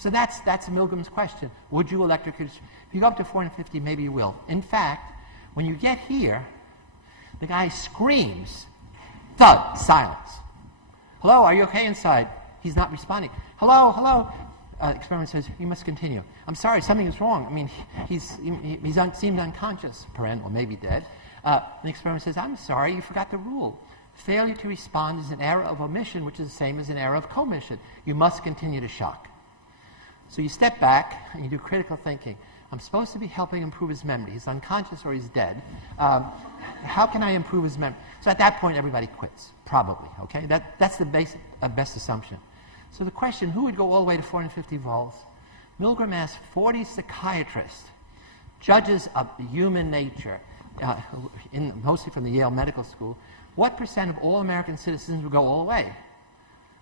So that's Milgram's question. Would you electrocute? If you go up to 450, maybe you will. In fact, when you get here, the guy screams, thud, silence. Hello, are you okay inside? He's not responding. Hello, hello. Experiment says, you must continue. I'm sorry, something is wrong. I mean, he's seemed unconscious, or maybe dead. The experiment says, I'm sorry, you forgot the rule. Failure to respond is an error of omission, which is the same as an error of commission. You must continue to shock. So you step back and you do critical thinking. I'm supposed to be helping improve his memory. He's unconscious or he's dead. How can I improve his memory? So at that point, everybody quits, probably. Okay, that's the best assumption. So the question, who would go all the way to 450 volts? Milgram asked 40 psychiatrists, judges of human nature, mostly from the Yale Medical School, what % of all American citizens would go all the way?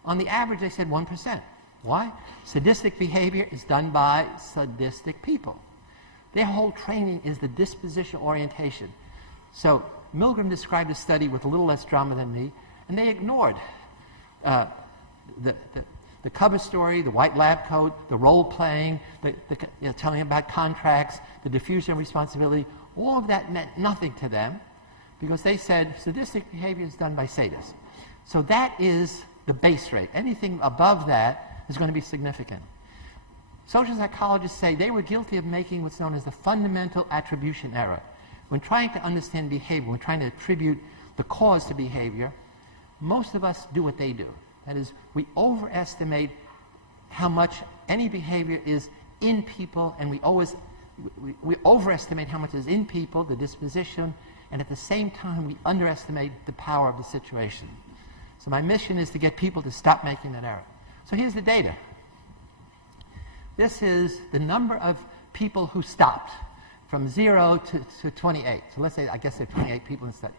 On the average, they said 1%. Why? Sadistic behavior is done by sadistic people. Their whole training is the disposition orientation. So Milgram described a study with a little less drama than me, and they ignored the cover story, the white lab coat, the role playing, telling about contracts, the diffusion of responsibility. All of that meant nothing to them because they said sadistic behavior is done by sadists. So that is the base rate. Anything above that is going to be significant. Social psychologists say they were guilty of making what's known as the fundamental attribution error. When trying to understand behavior, when trying to attribute the cause to behavior, most of us do what they do. That is, we overestimate how much any behavior is in people, and we overestimate how much is in people, the disposition, and at the same time we underestimate the power of the situation. So my mission is to get people to stop making that error. So here's the data. This is the number of people who stopped from 0 to 28. So let's say, I guess there are 28 people in the study.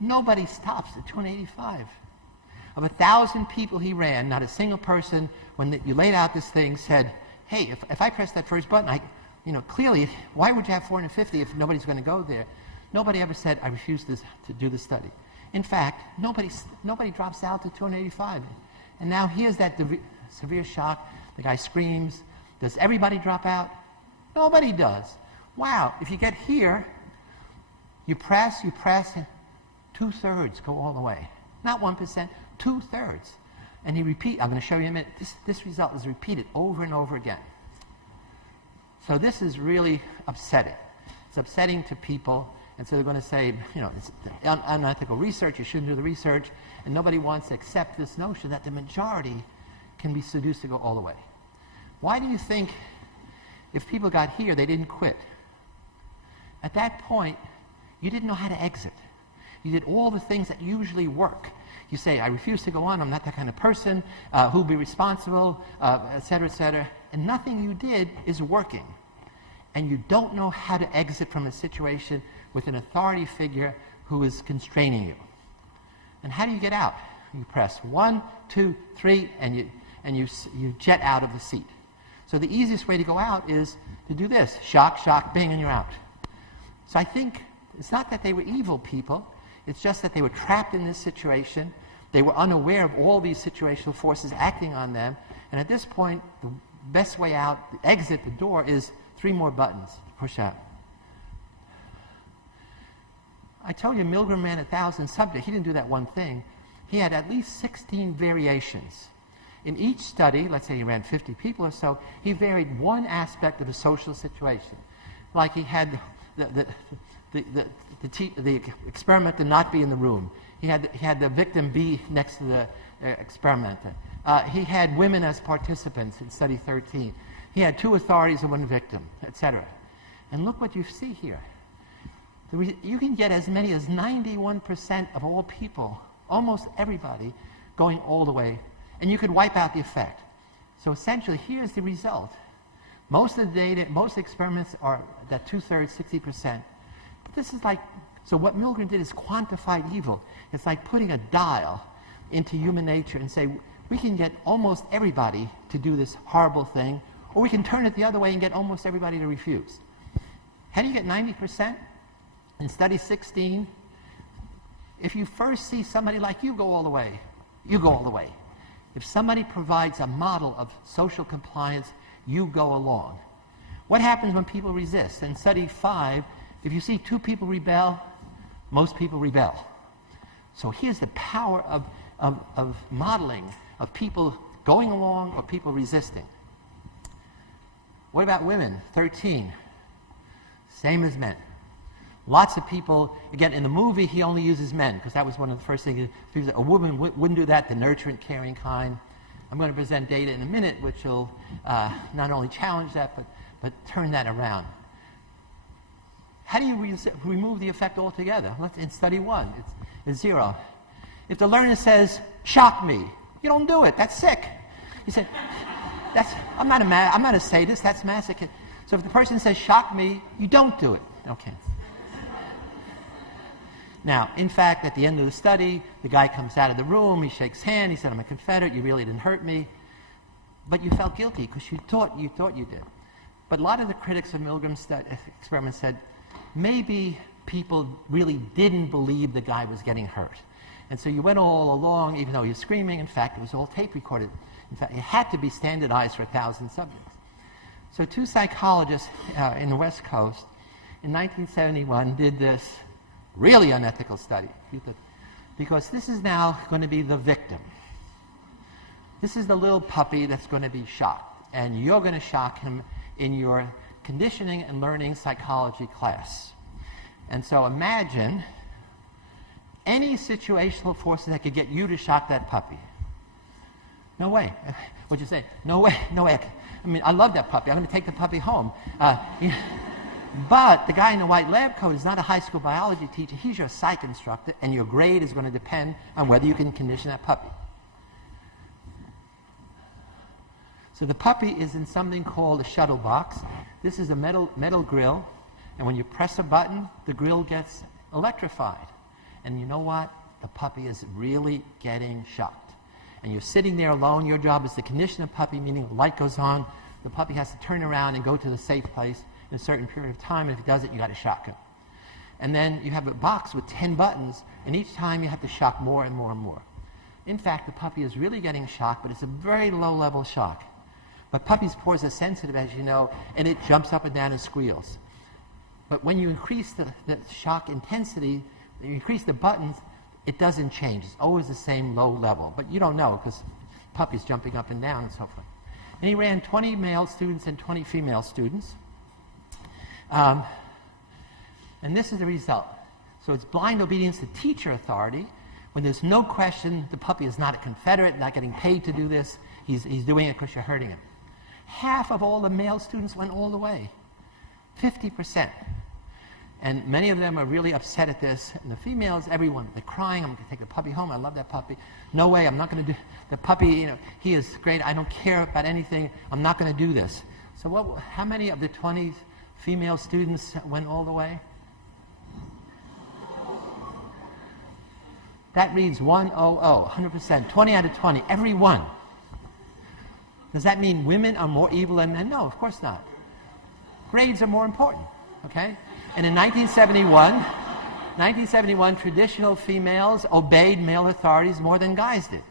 Nobody stops at 285. Of 1,000 people he ran, not a single person, when you laid out this thing, said, hey, if I press that first button, clearly, why would you have 450 if nobody's going to go there? Nobody ever said, I refuse to do the study. In fact, nobody drops out to 285. And now here's that severe shock. The guy screams. Does everybody drop out? Nobody does. Wow, if you get here, you press, and 2/3 go all the way. Not 1%, 2/3. And I'm going to show you in a minute, this result is repeated over and over again. So this is really upsetting. It's upsetting to people, and so they're going to say, it's unethical research, you shouldn't do the research, and nobody wants to accept this notion that the majority can be seduced to go all the way. Why do you think if people got here, they didn't quit? At that point, you didn't know how to exit. You did all the things that usually work. You say, I refuse to go on, I'm not that kind of person, who'll be responsible, et cetera, and nothing you did is working. And you don't know how to exit from a situation with an authority figure who is constraining you. And how do you get out? You press 1, 2, 3, and you jet out of the seat. So the easiest way to go out is to do this. Shock, shock, bing, and you're out. So I think it's not that they were evil people. It's just that they were trapped in this situation. They were unaware of all these situational forces acting on them. And at this point, the best way out, the exit, the door, is 3 more buttons to push out. I told you Milgram ran 1,000 subjects. He didn't do that one thing. He had at least 16 variations. In each study, let's say he ran 50 people or so, he varied one aspect of a social situation. Like he had the experimenter not be in the room. He had the victim be next to the experimenter. He had women as participants in study 13. He had 2 authorities and 1 victim, etc. And look what you see here. You can get as many as 91% of all people, almost everybody, going all the way, and you could wipe out the effect. So essentially, here's the result. Most of the data, most experiments are that 2/3, 60%. But this is like, so what Milgram did is quantify evil. It's like putting a dial into human nature and say, we can get almost everybody to do this horrible thing, or we can turn it the other way and get almost everybody to refuse. How do you get 90%? In study 16, if you first see somebody like you go all the way, you go all the way. If somebody provides a model of social compliance, you go along. What happens when people resist? In study 5, if you see 2 people rebel, most people rebel. So here's the power of modeling, of people going along or people resisting. What about women? 13. Same as men. Lots of people, again, in the movie, he only uses men, because that was one of the first things. People say, a woman wouldn't do that, the nurturing, caring kind. I'm going to present data in a minute, which will not only challenge that, but turn that around. How do you remove the effect altogether? In study 1, it's 0. If the learner says, shock me, you don't do it, that's sick. You say, I'm not a sadist, that's masochist. So if the person says, shock me, you don't do it. Okay. Now, in fact, at the end of the study, the guy comes out of the room, he shakes hand, he said, I'm a Confederate, you really didn't hurt me. But you felt guilty because you thought you did. But a lot of the critics of Milgram's experiment said, maybe people really didn't believe the guy was getting hurt. And so you went all along, even though he was screaming. In fact, it was all tape recorded. In fact, it had to be standardized for 1,000 subjects. So 2 psychologists in the West Coast in 1971 did this really unethical study. Because this is now going to be the victim. This is the little puppy that's going to be shocked. And you're going to shock him in your conditioning and learning psychology class. And so imagine any situational forces that could get you to shock that puppy. No way. What'd you say? No way. No way. I mean, I love that puppy. I'm going to take the puppy home. But the guy in the white lab coat is not a high school biology teacher. He's your psych instructor, and your grade is going to depend on whether you can condition that puppy. So the puppy is in something called a shuttle box. This is a metal grill, and when you press a button, the grill gets electrified. And you know what? The puppy is really getting shocked. And you're sitting there alone. Your job is to condition a puppy, meaning the light goes on. The puppy has to turn around and go to the safe place in a certain period of time, and if he does it, you got to shock him. And then you have a box with 10 buttons, and each time you have to shock more and more and more. In fact, the puppy is really getting shocked, but it's a very low-level shock. But puppies' pores are sensitive, as you know, and it jumps up and down and squeals. But when you increase the shock intensity, you increase the buttons, it doesn't change. It's always the same low level. But you don't know, because puppies jumping up and down and so forth. And he ran 20 male students and 20 female students. And this is the result. So it's blind obedience to teacher authority. When there's no question the puppy is not a Confederate, not getting paid to do this, he's doing it because you're hurting him. Half of all the male students went all the way. 50%. And many of them are really upset at this. And the females, everyone, they're crying, I'm going to take the puppy home, I love that puppy. No way, I'm not going to do, the puppy, he is great, I don't care about anything, I'm not going to do this. So how many of the 20 female students went all the way? That reads 100%, 20 out of 20, every one. Does that mean women are more evil than men? No, of course not. Grades are more important, okay? And in 1971, traditional females obeyed male authorities more than guys did.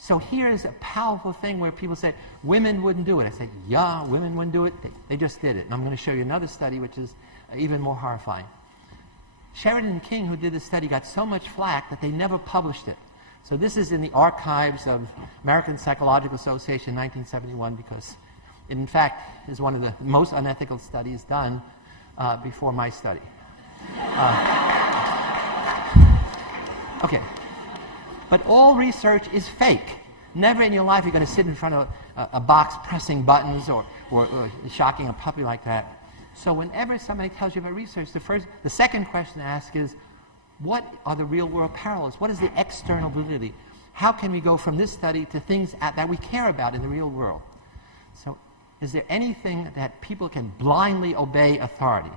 So here's a powerful thing where people say, women wouldn't do it. I say, yeah, women wouldn't do it. They just did it. And I'm going to show you another study which is even more horrifying. Sheridan and King, who did this study, got so much flack that they never published it. So this is in the archives of American Psychological Association in 1971 because it, in fact, is one of the most unethical studies done before my study. Okay. But all research is fake. Never in your life are you going to sit in front of a box pressing buttons or shocking a puppy like that. So whenever somebody tells you about research, the second question to ask is, what are the real-world parallels? What is the external validity? How can we go from this study to things that we care about in the real world? So is there anything that people can blindly obey authority?